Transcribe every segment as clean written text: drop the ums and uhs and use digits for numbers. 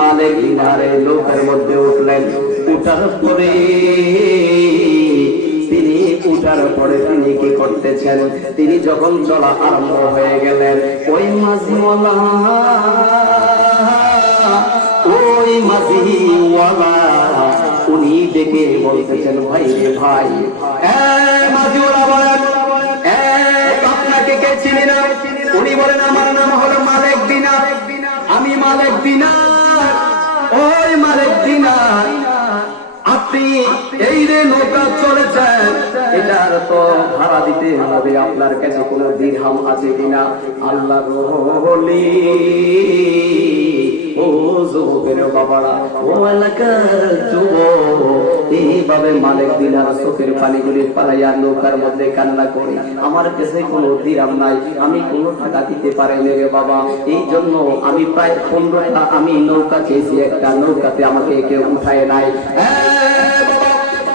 মালিক দিনারে নৌকার মধ্যে উঠলেন। উঠার পরে তিনি কি করতেছেন, তিনি যখন চলা আরম্ভ হয়ে গেলেন, ওই মাঝিওয়ালা উনি ডেকে বলতেছেন, ভাই রে ভাই, মাঝিওয়ালা বলেন, আপনাকে কে চিনি না? উনি বলেন, আমার নাম হলো মালিক দিনার, আমি মালিক দিনার। ওই মালিক দিনার, আপনি এই যে নৌকা চলেছেন এটার তো ভাড়া দিতে হবে, আপনার কাছে কোনো দিরহাম আছে কিনা? আল্লাহর ওলি, ও যুবকের বাবারা, ও এলাকার যুবক, এইভাবে মালিক দিনার চোখের পানিগুলি পালাইয়া নৌকার মধ্যে কান্না করি, আমার কাছে কোনো দিরহাম নাই, আমি কোনো টাকা দিতে পারি না রে বাবা, এই জন্য আমি প্রায় 15টা আমি নৌকা চেয়েছি, একটা নৌকাতে আমাকে কেউ উঠায় নাই।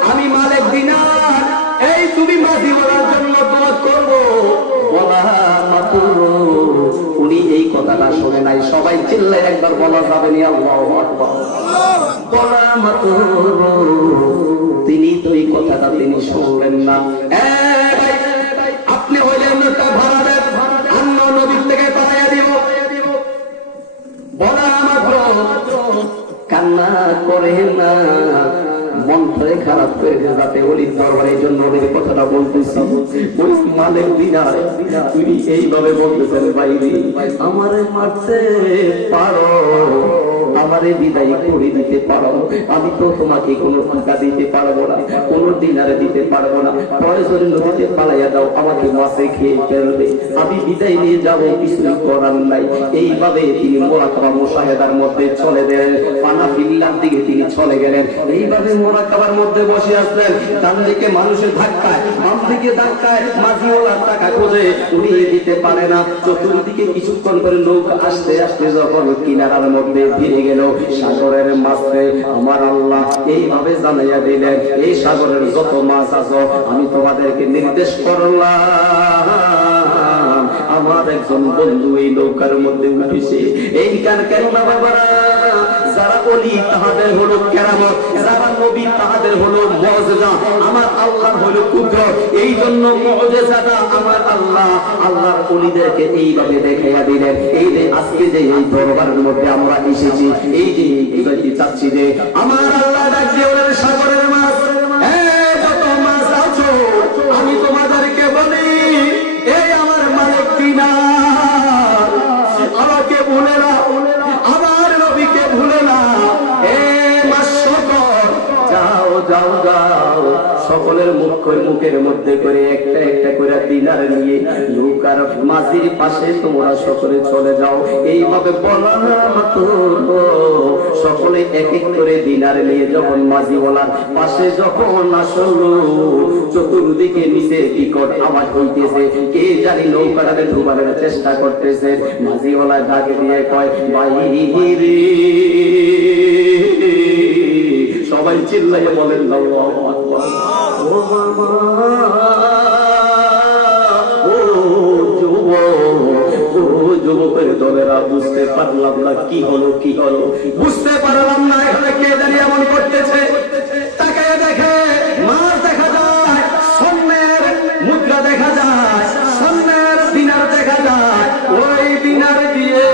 আমি মালিক দিনার, এই তুমি মাঝিওয়ালার জন্য দোয়া করবো বলা মাত্র উনি এই কথাটা শুনে নাই। সবাই চিল্লায় একবার বলা যাবে না আল্লাহু আকবার। বলা মাত্র তিনি তো এই কথাটা তিনি শুনলেন না। আপনি হইলেন একটা ভাড়া দেন, অন্য নদীর থেকে পালাইয়া দিব। বলা মাত্র কান্না করে না, মন ধরে খারাপ করে যাতে অলির দরবারে এই জন্য ওদের কথাটা বলতেছি। ওই মালিক দিনার তুমি এইভাবে বলতেছেন, বাইরে আমারে মারতে পারো, আমারে বিদায় করে দিতে পারো, আমি তো তোমাকে কোনো টাকা দিতে পারবো না, কোনো দিনারে দিতে পারবো না, প্রয়োজন নদীতে পালাইয়া দাও, আমাকে মাছে খেয়ে ফেলবে, আমি বিদায় নিয়ে যাবো, কিছু করার নাই। এইভাবে তিনি মুরাকাবা মুশাহাদার মধ্যে চলে গেলেন, পানা বিল্লার দিকে তিনি চলে গেলেন। এইভাবে মুরাকাবার মধ্যে বসে আসলেন, ডান দিকে মানুষের ধাক্কায়, বাম দিকে ধাক্কায়, মাঝিওয়ালার টাকা খোঁজে, উড়িয়ে দিতে পারে না। চতুর্দিকে কিছুক্ষণ করে নৌকা আস্তে আস্তে যখন কিনারার মধ্যে ভিড়ে গেল, সাগরের মাঝে আমার আল্লাহ এইভাবে জানাইয়া দিলেন, এই সাগরের যত মাছ আছে আমি তোমাদেরকে নির্দেশ করলাম, আমার একজন বন্ধু এই নৌকার মধ্যে উঠেছে। এই কার কেন না বাবারা, যারা ওলি তাহাদের হলো কেরামত, যারা নবী তাহাদের হলো মুজিজা, আমার আল্লাহ হলো কুদরত। এই জন্য মুজিজাটা আমার আল্লাহ আল্লাহর ওলিদেরকে এইভাবে দেখাইয়া দিলেন। এই যে আজকে যে এই দরবারের মধ্যে আমরা এসেছি, এই যে বুঝাইতে চাচ্ছি যে আমার আল্লাহ ডাক দিয়ে বলেন, সাগরের মাছ, যত মাছ আছো আমি তোমাদেরকে বলি, এই আমার মালিক দিনার, আমাকে ভুলে না, আমার নবীকে ভুলে না। যাও যাও যাও, সকলের মুখের মধ্যে করে একটা একটা করে দিনার নিয়ে নৌকার মাঝির পাশে তোমরা সকলে চলে যাও। এইভাবে বলা মাত্র সকলে এক এক করে দিনার নিয়ে যখন মাঝিওয়ালার পাশে যখন আসলো, চতুর্দিকে নিচে বিকট আওয়াজ হইতেছে, কে জানি নৌকাটাকে ডুবানোর চেষ্টা করতেছে। মাঝিওয়ালা ডাকে দিয়ে কয়, বাইরে, সবাই চিল্লাইয়া বলেন আল্লাহু আকবার। ও বাবা, ও যুবকের দলেরা, বুঝতে পারলাম না কি হলো, কি হলো বুঝতে পারলাম না, এখানে কে জানি এমন করতেছে। তাকায় দেখে মাছ দেখা যায়, স্বর্ণের মুদ্রা দেখা যায়, স্বর্ণের দিনার দেখা যায়। ওই দিনার দিয়ে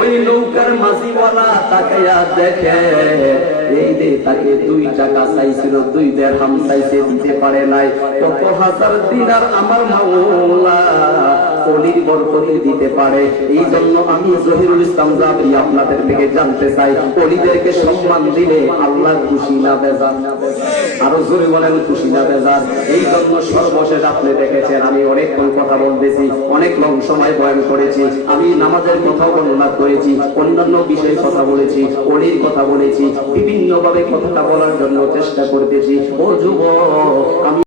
ওই নৌকার মাঝিওয়ালা তাকায়া দেখে, এই যে তাকে 2 টাকা চাইছিল, 2 দিরহাম চাইছে, দিতে পারে নাই। কত হাজার দিনার আমার মাওলা ওলির বরকতে দিতে পারে। এই জন্য আমি জহিরুল ইসলাম জাবি আপনাদের থেকে জানতে চাই, ওলিদেরকে সম্মান দিলে আল্লাহ খুশি না বেজার? আরো জোরে বলেন, খুশি না বেজার? এই জন্য সর্বশেষ আপনি দেখেছেন আমি অনেকক্ষণ কথা বলতেছি, অনেক লং সময় বয়ান করেছি, আমি নামাজের কথা বর্ণনা করেছি, অন্যান্য বিষয়ে কথা বলেছি, ওলির কথা বলেছি, বিভিন্ন ভাবে কথাটা বলার জন্য চেষ্টা করতেছি। ও যুবক, আমি